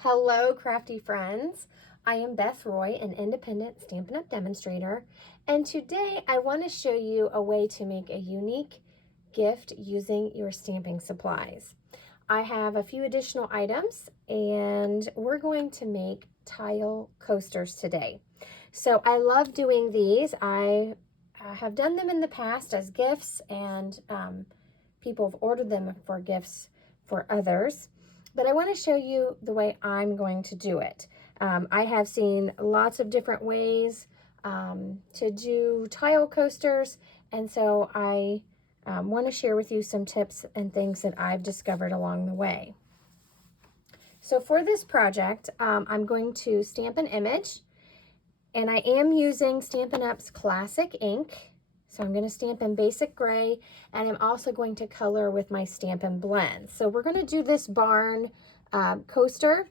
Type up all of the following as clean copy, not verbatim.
Hello, crafty friends. I am Beth Roy, an independent Stampin' Up! Demonstrator, and today I want to show you a way to make a unique gift using your stamping supplies. I have a few additional items, and we're going to make tile coasters today. So I love doing these. I have done them in the past as gifts, and people have ordered them for gifts for others. But I want to show you the way I'm going to do it. I have seen lots of different ways to do tile coasters, and so I want to share with you some tips and things that I've discovered along the way. So for this project, I'm going to stamp an image, and I am using Stampin' Up's Classic ink. So I'm going to stamp in basic gray, and I'm also going to color with my Stampin' Blend. So we're going to do this barn coaster,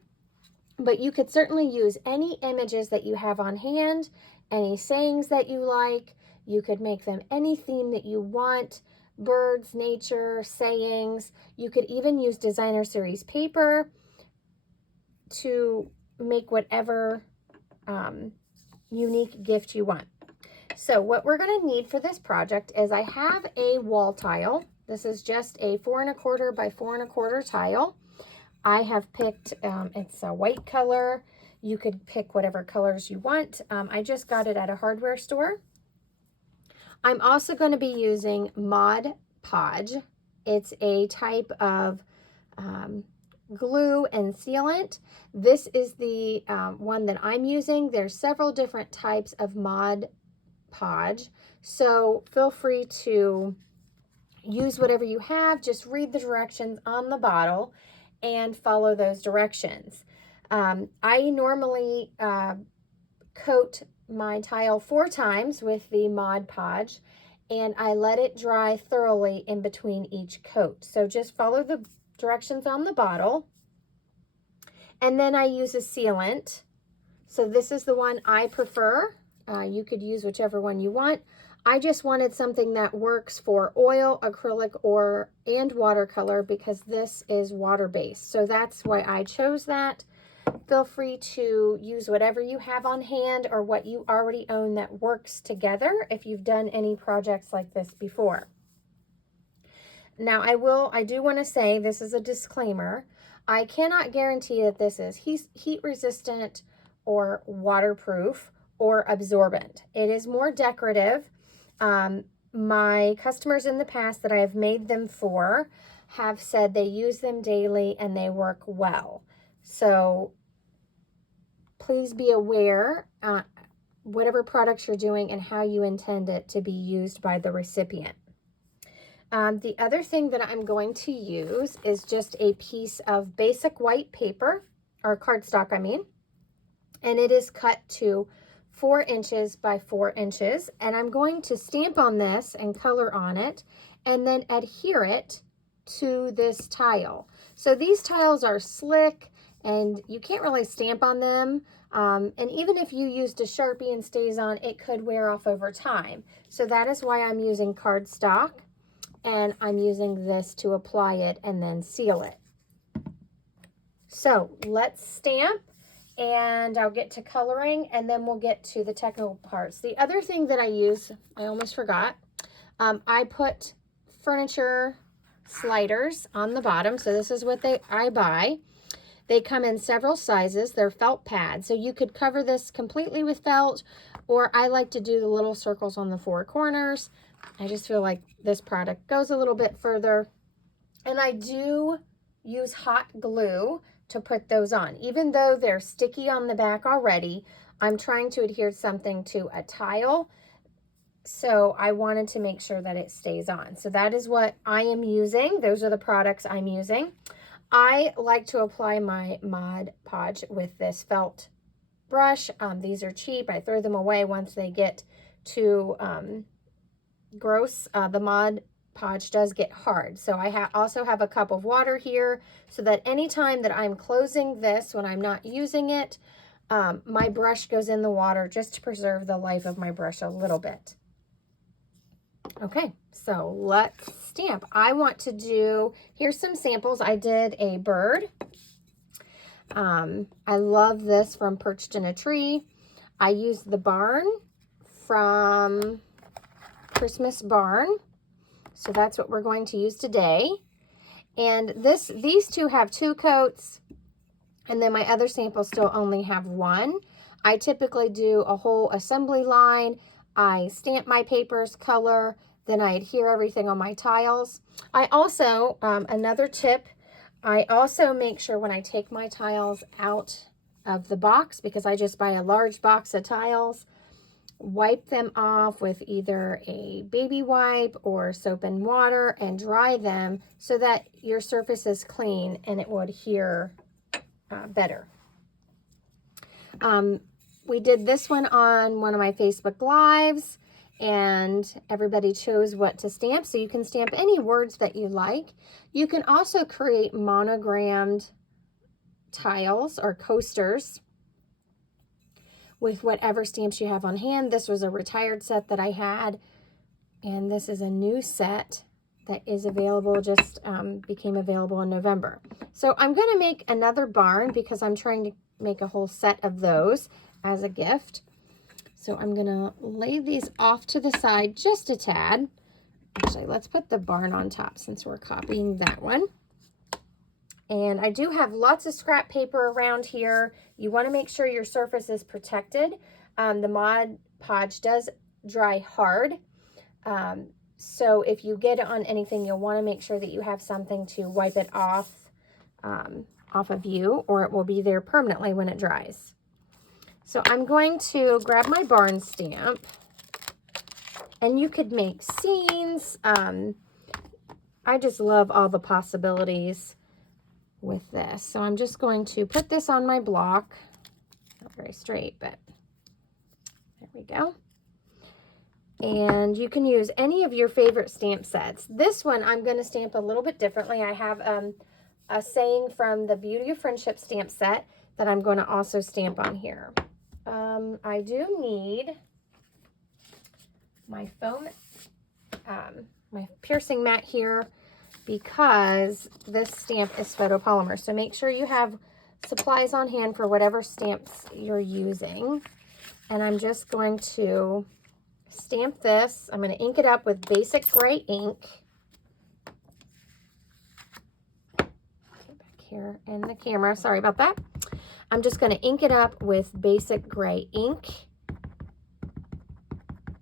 but you could certainly use any images that you have on hand, any sayings that you like. You could make them any theme that you want, birds, nature, sayings. You could even use designer series paper to make whatever unique gift you want. So what we're going to need for this project is I have a wall tile. This is just a 4 1/4 by 4 1/4 tile. I have picked, it's a white color. You could pick whatever colors you want. I just got it at a hardware store. I'm also going to be using Mod Podge. It's a type of glue and sealant. This is the one that I'm using. There's several different types of Mod Podge, so feel free to use whatever you have. Just read the directions on the bottle and follow those directions. I normally coat my tile 4 times with the Mod Podge, and I let it dry thoroughly in between each coat. So just follow the directions on the bottle, and then I use a sealant. So this is the one I prefer. You could use whichever one you want. I just wanted something that works for oil, acrylic, and watercolor, because this is water-based. So that's why I chose that. Feel free to use whatever you have on hand or what you already own that works together if you've done any projects like this before. Now I do want to say, this is a disclaimer. I cannot guarantee that this is heat resistant or waterproof or absorbent. It is more decorative. My customers in the past that I have made them for have said they use them daily and they work well. So please be aware whatever products you're doing and how you intend it to be used by the recipient. The other thing that I'm going to use is just a piece of basic white paper, or cardstock, I mean, and it is cut to 4 inches by 4 inches, and I'm going to stamp on this and color on it and then adhere it to this tile. So these tiles are slick and you can't really stamp on them, and even if you used a Sharpie and stays on, it could wear off over time. So that is why I'm using cardstock, and I'm using this to apply it and then seal it. So let's stamp, and I'll get to coloring, and then we'll get to the technical parts. The other thing that I use, I almost forgot, I put furniture sliders on the bottom. So this is what I buy. They come in several sizes. They're felt pads. So you could cover this completely with felt, or I like to do the little circles on the 4 corners. I just feel like this product goes a little bit further. And I do use hot glue to put those on. Even though they're sticky on the back already, I'm trying to adhere something to a tile. So I wanted to make sure that it stays on. So that is what I am using. Those are the products I'm using. I like to apply my Mod Podge with this felt brush. These are cheap. I throw them away once they get too gross. The Mod Podge does get hard. So I also have a cup of water here, so that anytime that I'm closing this when I'm not using it, my brush goes in the water just to preserve the life of my brush a little bit. Okay, so let's stamp. I want to do, here's some samples. I did a bird. I love this from Perched in a Tree. I used the barn from Christmas Barn. So that's what we're going to use today. And these two have 2 coats, and then my other samples still only have 1. I typically do a whole assembly line. I stamp my papers, color, then I adhere everything on my tiles. I also, another tip, I also make sure when I take my tiles out of the box, because I just buy a large box of tiles, wipe them off with either a baby wipe or soap and water and dry them so that your surface is clean and it will adhere better. We did this one on one of my Facebook Lives, and everybody chose what to stamp. So you can stamp any words that you like. You can also create monogrammed tiles or coasters with whatever stamps you have on hand. This was a retired set that I had, and this is a new set that is available, just became available in November. So I'm going to make another barn because I'm trying to make a whole set of those as a gift. So I'm going to lay these off to the side just a tad. Actually, let's put the barn on top since we're copying that one. And I do have lots of scrap paper around here. You want to make sure your surface is protected. The Mod Podge does dry hard. So if you get it on anything, you'll want to make sure that you have something to wipe it off of you, or it will be there permanently when it dries. So I'm going to grab my barn stamp, and you could make scenes. I just love all the possibilities with this. So I'm just going to put this on my block. Not very straight, but there we go. And you can use any of your favorite stamp sets. This one I'm going to stamp a little bit differently. I have a saying from the Beauty of Friendship stamp set that I'm going to also stamp on here. I do need my foam, my piercing mat here, because this stamp is photopolymer. So make sure you have supplies on hand for whatever stamps you're using. And I'm just going to stamp this. I'm going to ink it up with basic gray ink. Get back here in the camera. Sorry about that. I'm just going to ink it up with basic gray ink.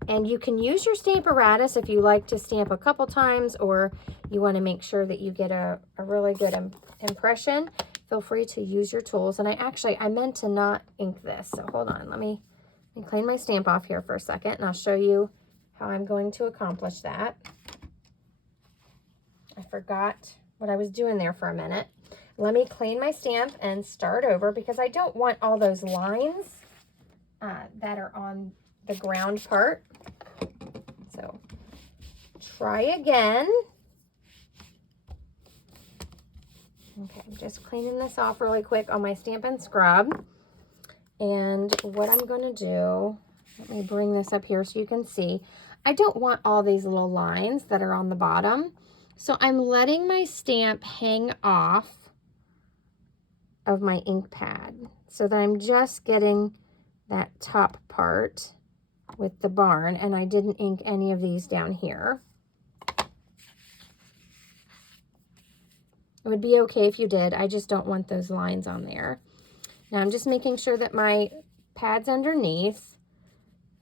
And you can use your Stamparatus if you like to stamp a couple times, or you want to make sure that you get a really good impression. Feel free to use your tools. And I meant to not ink this. So hold on. Let me clean my stamp off here for a second, and I'll show you how I'm going to accomplish that. I forgot what I was doing there for a minute. Let me clean my stamp and start over, because I don't want all those lines that are on the ground part. So try again. Okay, I'm just cleaning this off really quick on my Stampin' Scrub. And what I'm going to do, let me bring this up here so you can see. I don't want all these little lines that are on the bottom. So I'm letting my stamp hang off of my ink pad so that I'm just getting that top part with the barn, and I didn't ink any of these down here. It would be okay if you did. I just don't want those lines on there. Now I'm just making sure that my pad's underneath.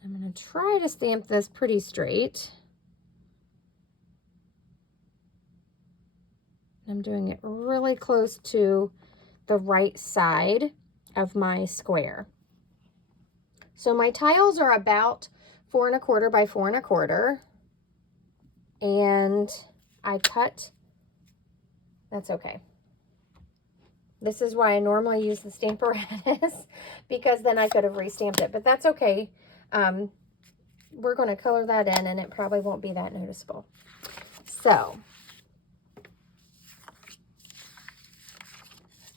I'm going to try to stamp this pretty straight. I'm doing it really close to the right side of my square. So my tiles are about 4 1/4 by 4 1/4, and I cut. That's okay. This is why I normally use the Stamparatus, because then I could have restamped it, but that's okay. We're going to color that in, and it probably won't be that noticeable. So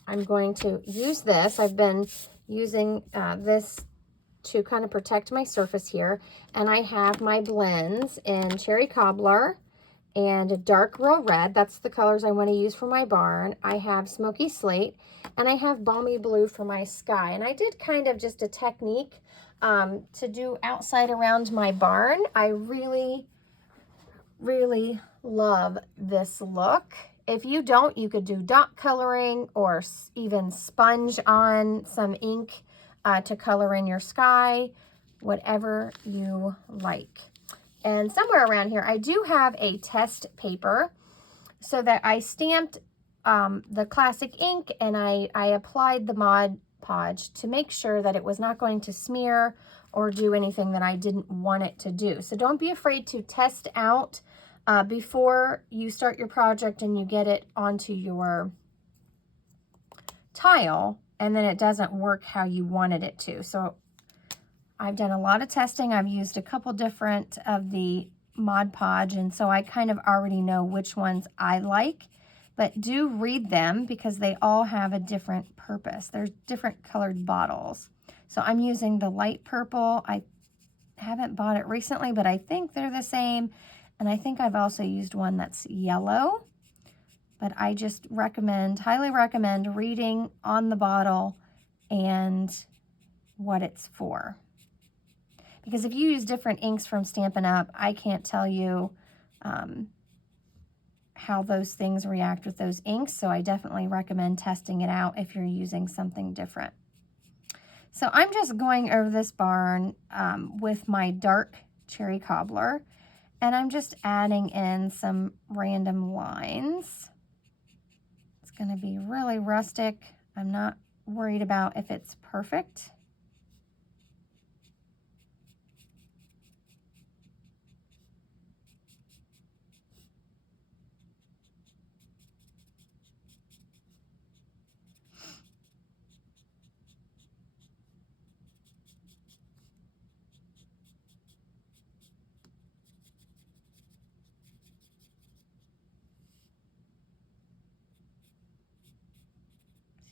I'm going to use this. I've been using this to kind of protect my surface here. And I have my blends in Cherry Cobbler and a dark royal red. That's the colors I want to use for my barn. I have smoky slate, and I have balmy blue for my sky. And I did kind of just a technique to do outside around my barn. I really, really love this look. If you don't, you could do dot coloring or even sponge on some ink to color in your sky, whatever you like. And somewhere around here, I do have a test paper so that I stamped the classic ink, and I applied the Mod Podge to make sure that it was not going to smear or do anything that I didn't want it to do. So don't be afraid to test out before you start your project and you get it onto your tile and then it doesn't work how you wanted it to. So I've done a lot of testing. I've used a couple different of the Mod Podge, and so I kind of already know which ones I like, but do read them because they all have a different purpose. There's different colored bottles. So I'm using the light purple. I haven't bought it recently, but I think they're the same. And I think I've also used one that's yellow, but I just recommend, highly recommend reading on the bottle and what it's for. Because if you use different inks from Stampin' Up, I can't tell you how those things react with those inks. So I definitely recommend testing it out if you're using something different. So I'm just going over this barn with my dark cherry cobbler, and I'm just adding in some random lines. It's going to be really rustic. I'm not worried about if it's perfect.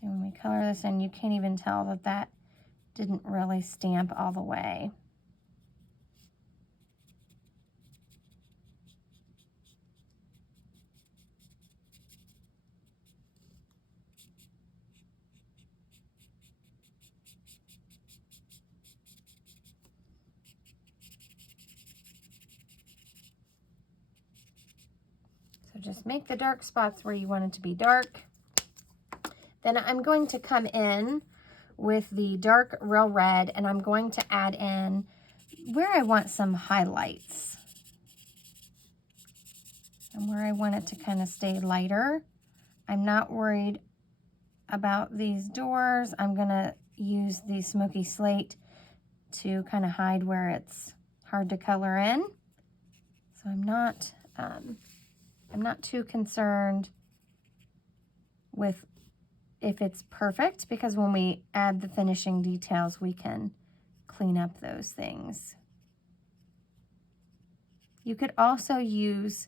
See, when we color this in, you can't even tell that that didn't really stamp all the way. So just make the dark spots where you want it to be dark. Then I'm going to come in with the dark real red, and I'm going to add in where I want some highlights and where I want it to kind of stay lighter. I'm not worried about these doors. I'm gonna use the smoky slate to kind of hide where it's hard to color in. So I'm not too concerned with if it's perfect, because when we add the finishing details, we can clean up those things. You could also use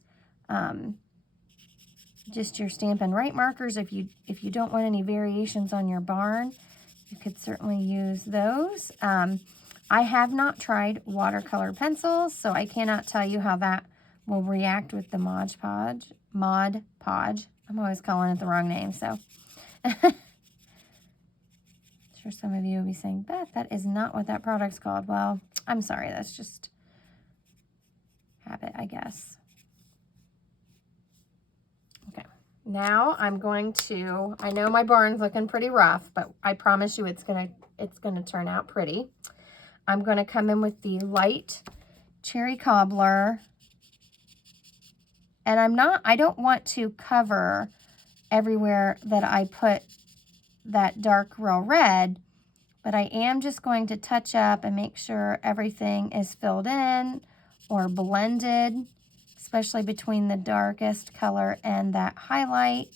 just your Stampin' Write markers if you don't want any variations on your barn. You could certainly use those. I have not tried watercolor pencils, so I cannot tell you how that will react with the Mod Podge. Mod Podge. I'm always calling it the wrong name, so. I'm sure some of you will be saying, Beth, that is not what that product's called. Well, I'm sorry, that's just habit, I guess. Okay, now I'm going to, I know my barn's looking pretty rough, but I promise you it's gonna turn out pretty. I'm gonna come in with the light cherry cobbler, and I don't want to cover everywhere that I put that dark real red, but I am just going to touch up and make sure everything is filled in or blended, especially between the darkest color and that highlight.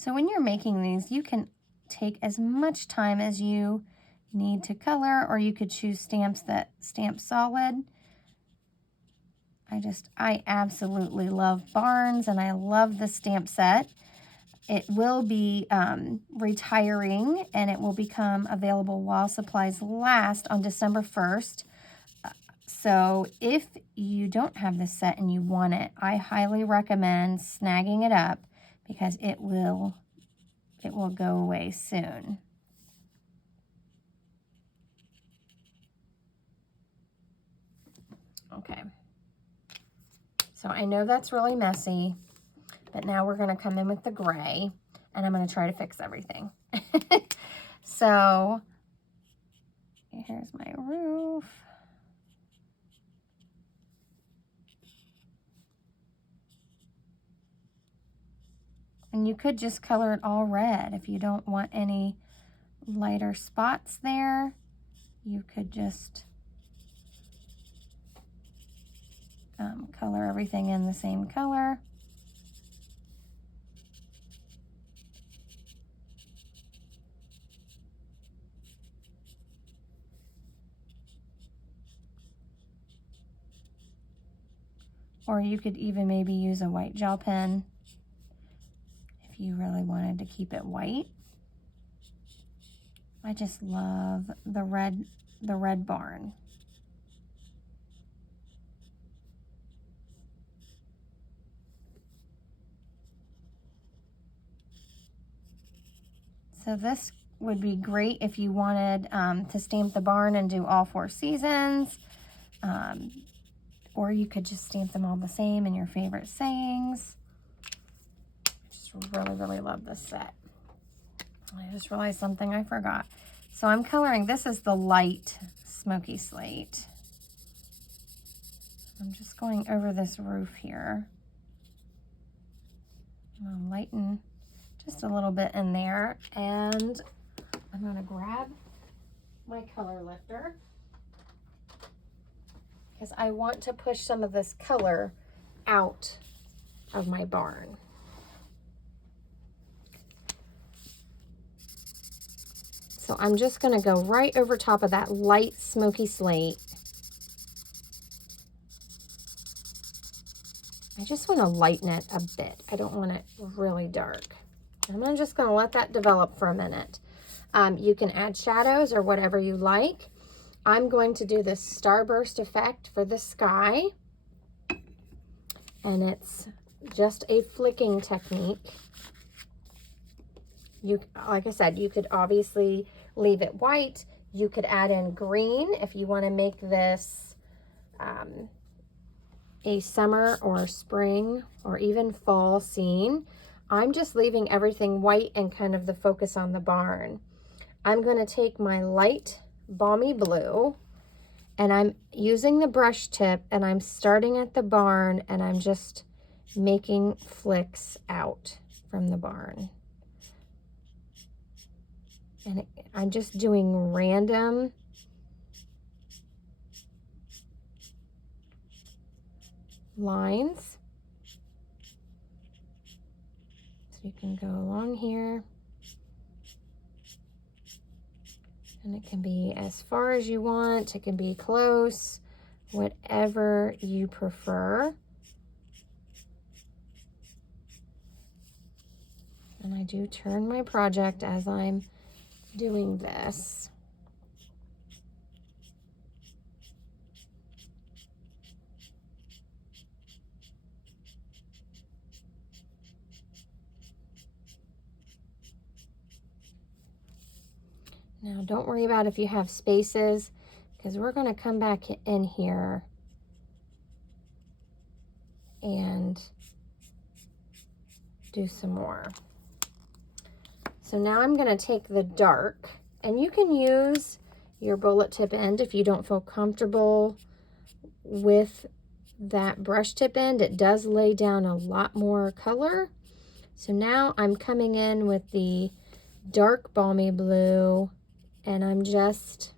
So when you're making these, you can take as much time as you need to color, or you could choose stamps that stamp solid. I absolutely love Barnes, and I love the stamp set. It will be retiring, and it will become available while supplies last on December 1st. So if you don't have this set and you want it, I highly recommend snagging it up, because it will go away soon. Okay. So I know that's really messy, but now we're going to come in with the gray, and I'm going to try to fix everything. So here's my roof. And you could just color it all red if you don't want any lighter spots there. You could just color everything in the same color. Or you could even maybe use a white gel pen if you really wanted to keep it white. I just love the red barn. So this would be great if you wanted to stamp the barn and do all 4 seasons. Or you could just stamp them all the same in your favorite sayings. I just really, really love this set. I just realized something I forgot. So I'm coloring, this is the light smoky slate. I'm just going over this roof here. I'm gonna lighten just a little bit in there, and I'm gonna grab my color lifter, because I want to push some of this color out of my barn. So I'm just going to go right over top of that light smoky slate. I just want to lighten it a bit. I don't want it really dark. I'm just going to let that develop for a minute. You can add shadows or whatever you like. I'm going to do this starburst effect for the sky, and it's just a flicking technique. Like I said, you could obviously leave it white. You could add in green if you want to make this a summer or spring or even fall scene. I'm just leaving everything white and kind of the focus on the barn. I'm going to take my light balmy blue, and I'm using the brush tip, and I'm starting at the barn, and I'm just making flicks out from the barn. And I'm just doing random lines. So you can go along here, and it can be as far as you want, it can be close, whatever you prefer. And I do turn my project as I'm doing this. Now, don't worry about if you have spaces, because we're going to come back in here and do some more. So now I'm going to take the dark, and you can use your bullet tip end if you don't feel comfortable with that brush tip end. It does lay down a lot more color. So now I'm coming in with the dark balmy blue, and I'm just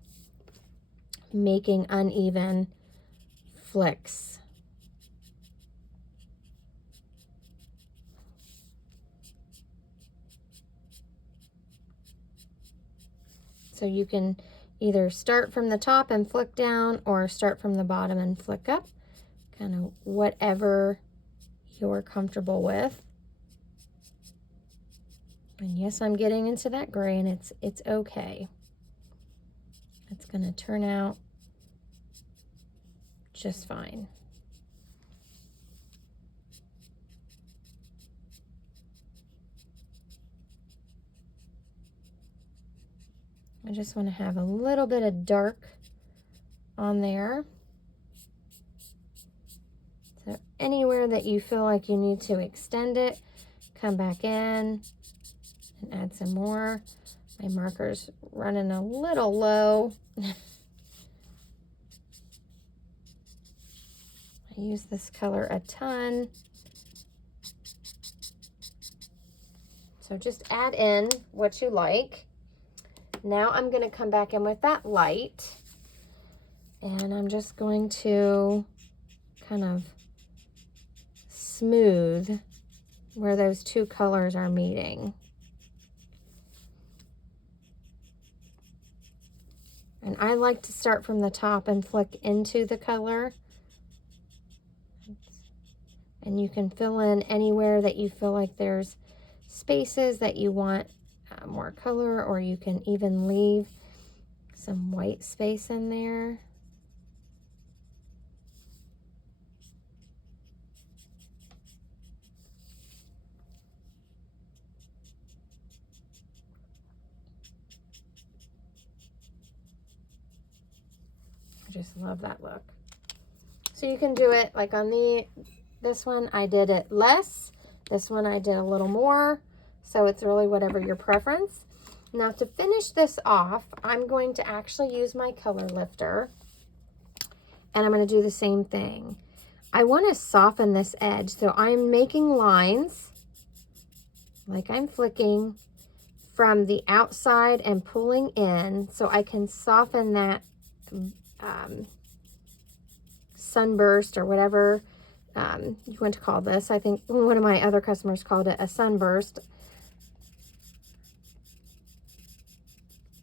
making uneven flicks. So you can either start from the top and flick down or start from the bottom and flick up, kind of whatever you're comfortable with. And yes, I'm getting into that gray, and it's okay. It's going to turn out just fine. I just want to have a little bit of dark on there. So anywhere that you feel like you need to extend it, come back in and add some more. My marker's running a little low. I use this color a ton. So just add in what you like. Now I'm going to come back in with that light, and I'm just going to kind of smooth where those two colors are meeting. And I like to start from the top and flick into the color. And you can fill in anywhere that you feel like there's spaces that you want more color, or you can even leave some white space in there. I just love that look. So you can do it like on this one I did it less, this one I did a little more, so it's really whatever your preference. Now to finish this off, I'm going to actually use my color lifter, and I'm going to do the same thing. I want to soften this edge, so I'm making lines like I'm flicking from the outside and pulling in so I can soften that sunburst, or whatever you want to call this. I think one of my other customers called it a sunburst.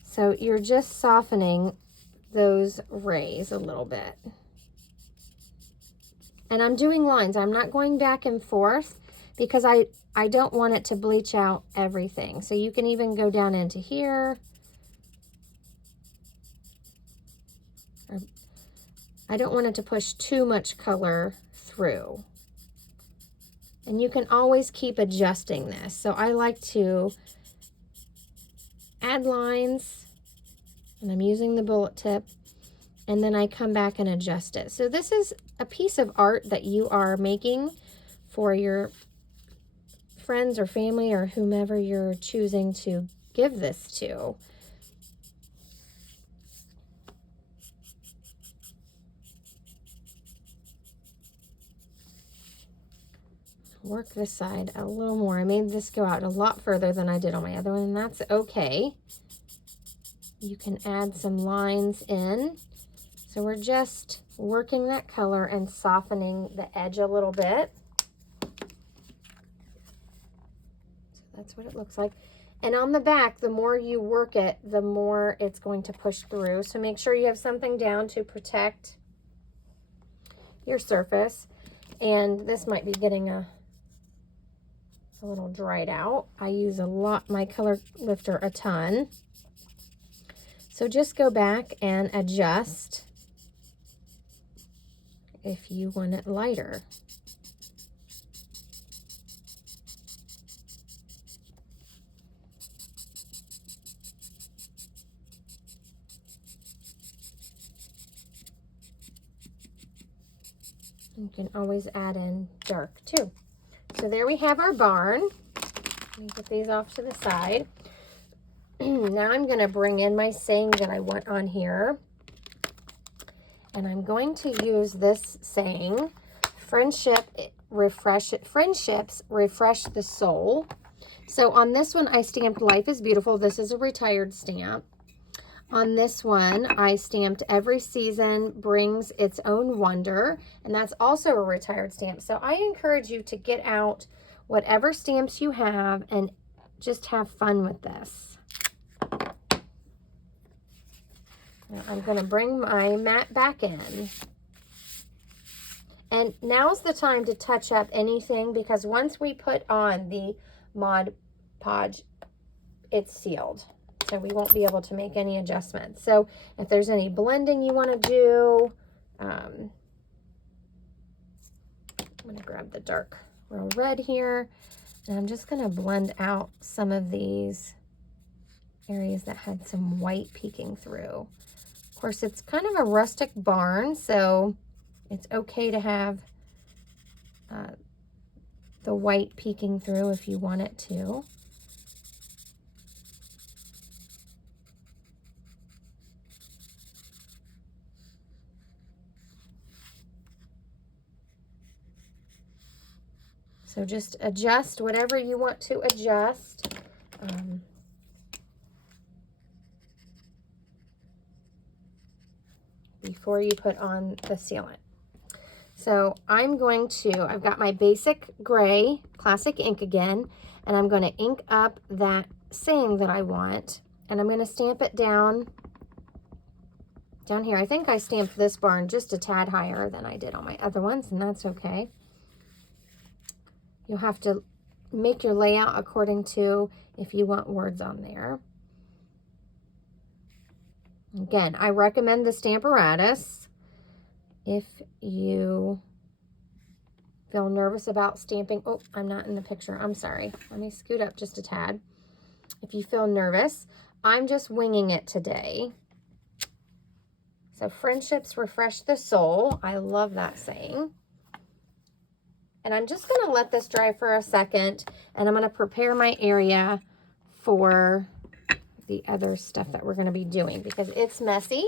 So you're just softening those rays a little bit. And I'm doing lines. I'm not going back and forth because I don't want it to bleach out everything. So you can even go down into here. I don't want it to push too much color through. And you can always keep adjusting this. So I like to add lines, and I'm using the bullet tip, and then I come back and adjust it. So this is a piece of art that you are making for your friends or family or whomever you're choosing to give this to. Work this side a little more. I made this go out a lot further than I did on my other one, and that's okay. You can add some lines in. So we're just working that color and softening the edge a little bit. So that's what it looks like. And on the back, the more you work it, the more it's going to push through. So make sure you have something down to protect your surface. And this might be getting a little dried out. I use my color lifter a ton. So just go back and adjust if you want it lighter. You can always add in dark too. So there we have our barn. Let me get these off to the side. Now I'm going to bring in my saying that I want on here. And I'm going to use this saying, friendships refresh the soul. So on this one, I stamped Life is Beautiful. This is a retired stamp. On this one, I stamped Every Season Brings Its Own Wonder, and that's also a retired stamp. So I encourage you to get out whatever stamps you have and just have fun with this. Now I'm going to bring my mat back in. And now's the time to touch up anything, because once we put on the Mod Podge, it's sealed. So we won't be able to make any adjustments. So if there's any blending you want to do, I'm going to grab the dark real red here, and I'm just going to blend out some of these areas that had some white peeking through. Of course, it's kind of a rustic barn, so it's okay to have the white peeking through if you want it to. So just adjust whatever you want to adjust. Before you put on the sealant. So I'm going to, I've got my basic gray classic ink again, and I'm going to ink up that saying that I want, and I'm going to stamp it down here. I think I stamped this barn just a tad higher than I did on my other ones, and that's okay. You'll have to make your layout according to if you want words on there. Again, I recommend the Stamparatus. If you feel nervous about stamping, oh, I'm not in the picture, I'm sorry. Let me scoot up just a tad. If you feel nervous, I'm just winging it today. So friendships refresh the soul. I love that saying. And I'm just gonna let this dry for a second, and I'm gonna prepare my area for the other stuff that we're gonna be doing because it's messy.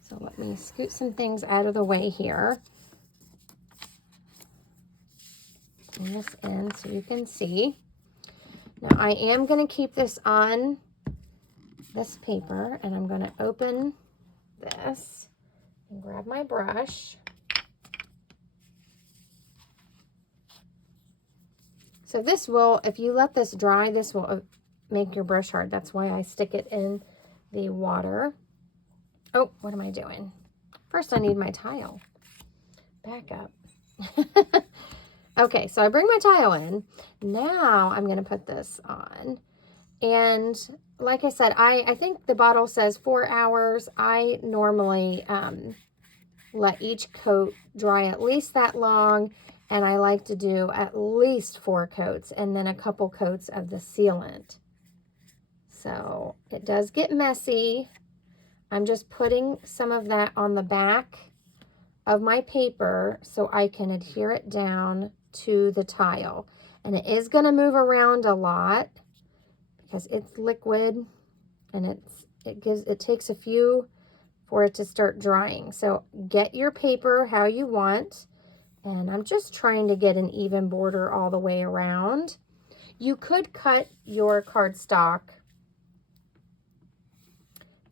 So let me scoot some things out of the way here. Bring this in so you can see. Now I am going to keep this on this paper, and I'm going to open this and grab my brush. So this will, if you let this dry, this will make your brush hard. That's why I stick it in the water. Oh, what am I doing? First, I need my tile. Back up. Okay, so I bring my tile in. Now I'm going to put this on. And like I said, I think the bottle says 4 hours. I normally let each coat dry at least that long. And I like to do at least 4 coats and then a couple coats of the sealant. So it does get messy. I'm just putting some of that on the back of my paper so I can adhere it down to the tile. And it is going to move around a lot because it's liquid, and it takes a few for it to start drying. So get your paper how you want, and I'm just trying to get an even border all the way around. You could cut your cardstock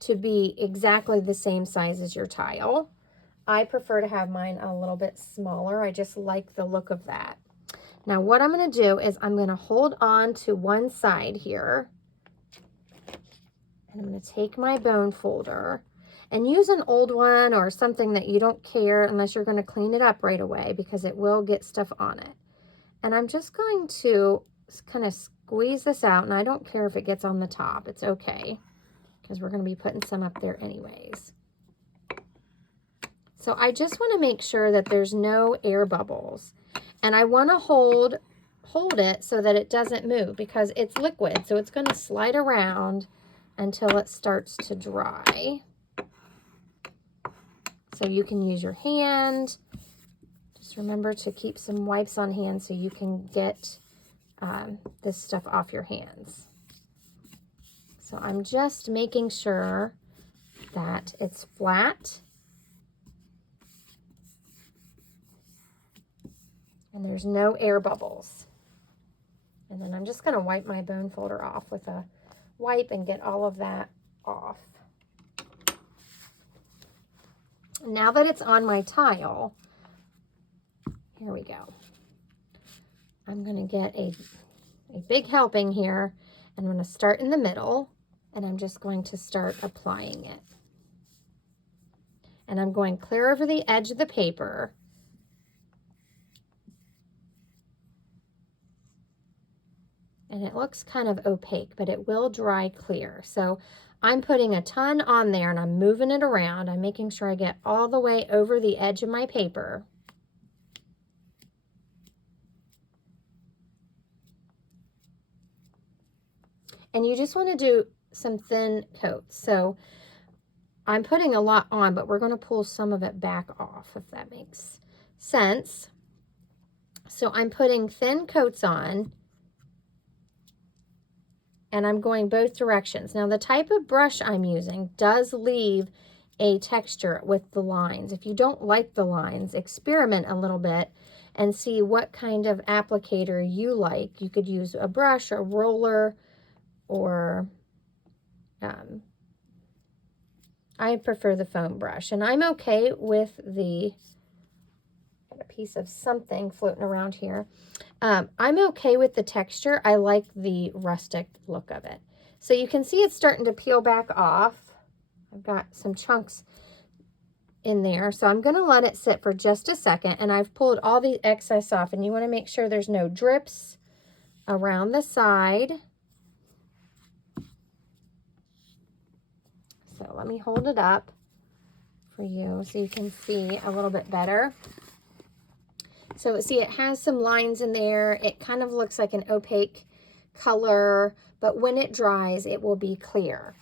to be exactly the same size as your tile. I prefer to have mine a little bit smaller. I just like the look of that. Now what I'm going to do is I'm going to hold on to one side here, and I'm going to take my bone folder and use an old one or something that you don't care unless you're going to clean it up right away, because it will get stuff on it. And I'm just going to kind of squeeze this out, and I don't care if it gets on the top. It's okay, because we're going to be putting some up there anyways. So I just want to make sure that there's no air bubbles. And I want to hold it so that it doesn't move, because it's liquid. So it's going to slide around until it starts to dry. So you can use your hand. Just remember to keep some wipes on hand so you can get this stuff off your hands. So I'm just making sure that it's flat. And there's no air bubbles. And then I'm just going to wipe my bone folder off with a wipe and get all of that off. Now that it's on my tile, here we go. I'm going to get a big helping here, and I'm going to start in the middle, and I'm just going to start applying it. And I'm going clear over the edge of the paper. And it looks kind of opaque, but it will dry clear. So I'm putting a ton on there and I'm moving it around. I'm making sure I get all the way over the edge of my paper. And you just want to do some thin coats. So I'm putting a lot on, but we're going to pull some of it back off, if that makes sense. So I'm putting thin coats on, and I'm going both directions. Now, the type of brush I'm using does leave a texture with the lines. If you don't like the lines, experiment a little bit and see what kind of applicator you like. You could use a brush, a roller, or I prefer the foam brush. And I'm okay with the, got a piece of something floating around here. I'm okay with the texture. I like the rustic look of it. So you can see it's starting to peel back off. I've got some chunks in there. So I'm going to let it sit for just a second. And I've pulled all the excess off. And you want to make sure there's no drips around the side. So let me hold it up for you so you can see a little bit better. So see, it has some lines in there. It kind of looks like an opaque color, but when it dries, it will be clear.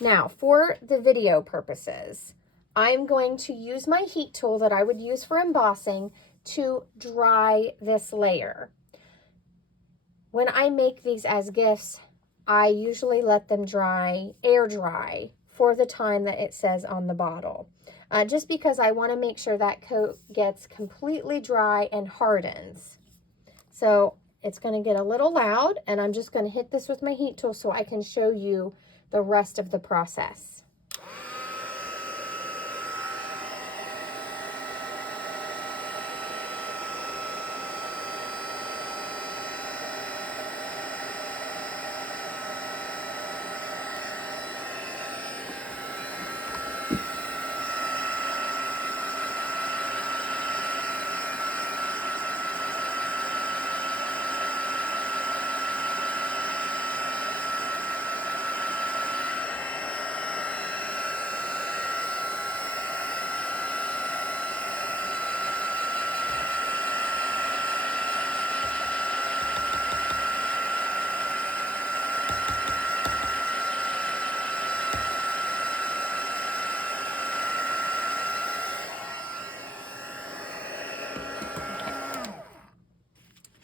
Now, for the video purposes, I'm going to use my heat tool that I would use for embossing to dry this layer. When I make these as gifts, I usually let them dry, air dry, for the time that it says on the bottle. Just because I want to make sure that coat gets completely dry and hardens. So it's going to get a little loud, and I'm just going to hit this with my heat tool so I can show you the rest of the process.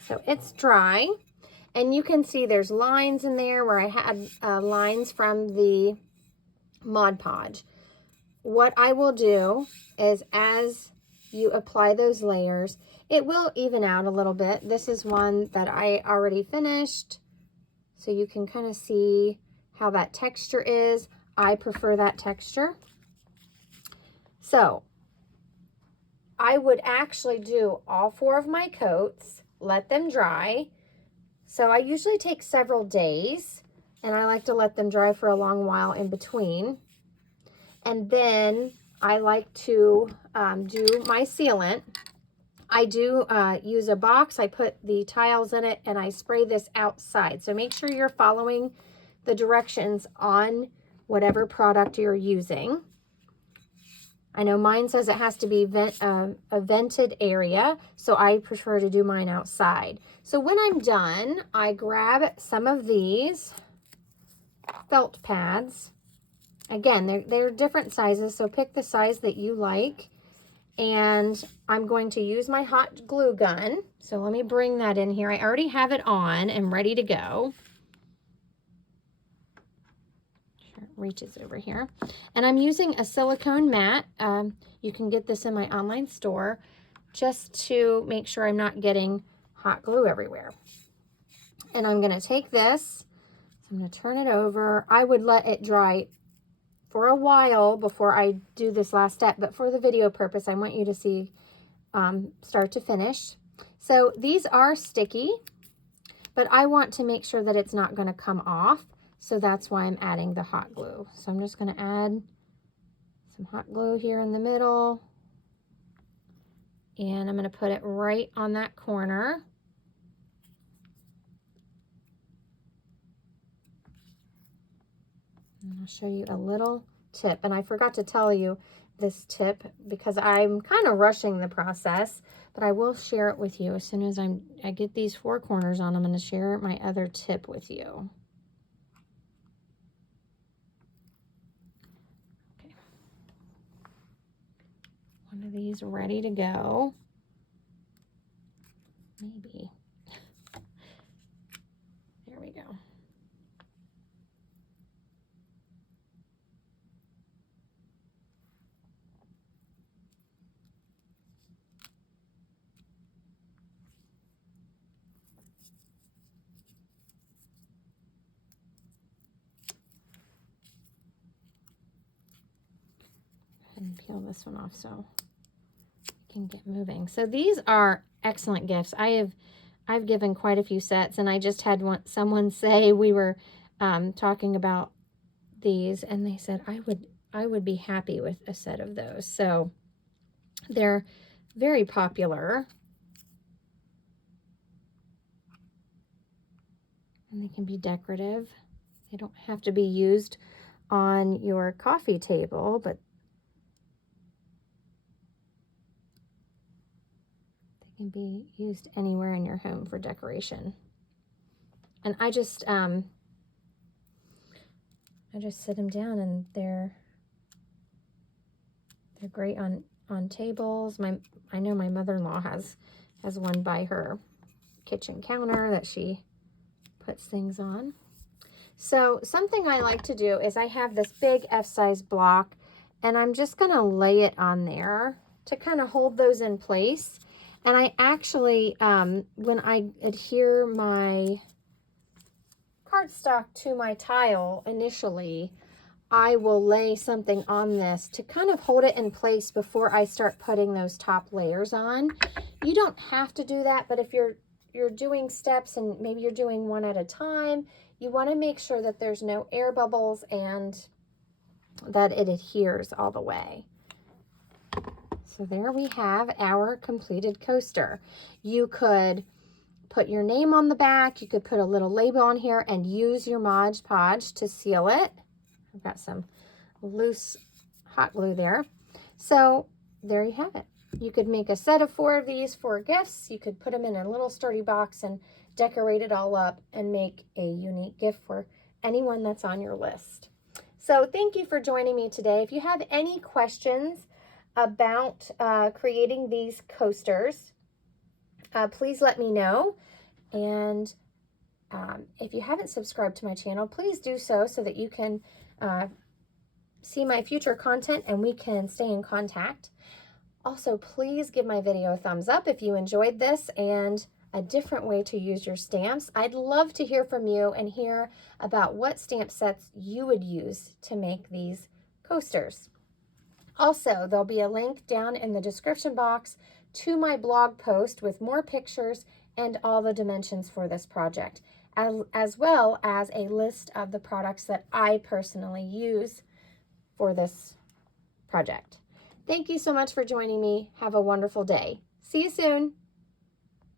So it's dry, and you can see there's lines in there where I had lines from the Mod Podge. What I will do is, as you apply those layers, it will even out a little bit. This is one that I already finished, so you can kind of see how that texture is. I prefer that texture. So I would actually do all 4 of my coats, let them dry. So I usually take several days, and I like to let them dry for a long while in between. And then I like to do my sealant. I do use a box. I put the tiles in it, and I spray this outside. So make sure you're following the directions on whatever product you're using. I know mine says it has to be a vented area, so I prefer to do mine outside. So when I'm done, I grab some of these felt pads. Again, they're different sizes, so pick the size that you like. And I'm going to use my hot glue gun. So let me bring that in here. I already have it on and ready to go. Reaches over here, and I'm using a silicone mat. You can get this in my online store, just to make sure I'm not getting hot glue everywhere. And I'm going to take this, I'm going to turn it over. I would let it dry for a while before I do this last step, but for the video purpose, I want you to see start to finish. So these are sticky, but I want to make sure that it's not going to come off. So that's why I'm adding the hot glue. So I'm just going to add some hot glue here in the middle. And I'm going to put it right on that corner. And I'll show you a little tip. And I forgot to tell you this tip because I'm kind of rushing the process, but I will share it with you as soon as I get these 4 corners on. I'm going to share my other tip with you. Okay. One of these ready to go. Maybe. There we go. And peel this one off so you can get moving. So these are excellent gifts. I've given quite a few sets, and I just had someone say, we were talking about these, and they said I would be happy with a set of those. So they're very popular, and they can be decorative. They don't have to be used on your coffee table, but can be used anywhere in your home for decoration. And I just sit them down, and they're great on tables. I know my mother-in-law has one by her kitchen counter that she puts things on. So something I like to do is I have this big F-size block, and I'm just going to lay it on there to kind of hold those in place. And I actually, when I adhere my cardstock to my tile initially, I will lay something on this to kind of hold it in place before I start putting those top layers on. You don't have to do that, but if you're doing steps and maybe you're doing one at a time, you want to make sure that there's no air bubbles and that it adheres all the way. So there we have our completed coaster. You could put your name on the back. You could put a little label on here and use your Mod Podge to seal it. I've got some loose hot glue there. So there you have it. You could make a set of 4 of these for gifts. You could put them in a little sturdy box and decorate it all up and make a unique gift for anyone that's on your list. So thank you for joining me today. If you have any questions about creating these coasters, please let me know. And if you haven't subscribed to my channel, please do so that you can see my future content and we can stay in contact. Also, please give my video a thumbs up if you enjoyed this and a different way to use your stamps. I'd love to hear from you and hear about what stamp sets you would use to make these coasters. Also, there'll be a link down in the description box to my blog post with more pictures and all the dimensions for this project, as well as a list of the products that I personally use for this project. Thank you so much for joining me. Have a wonderful day. See you soon.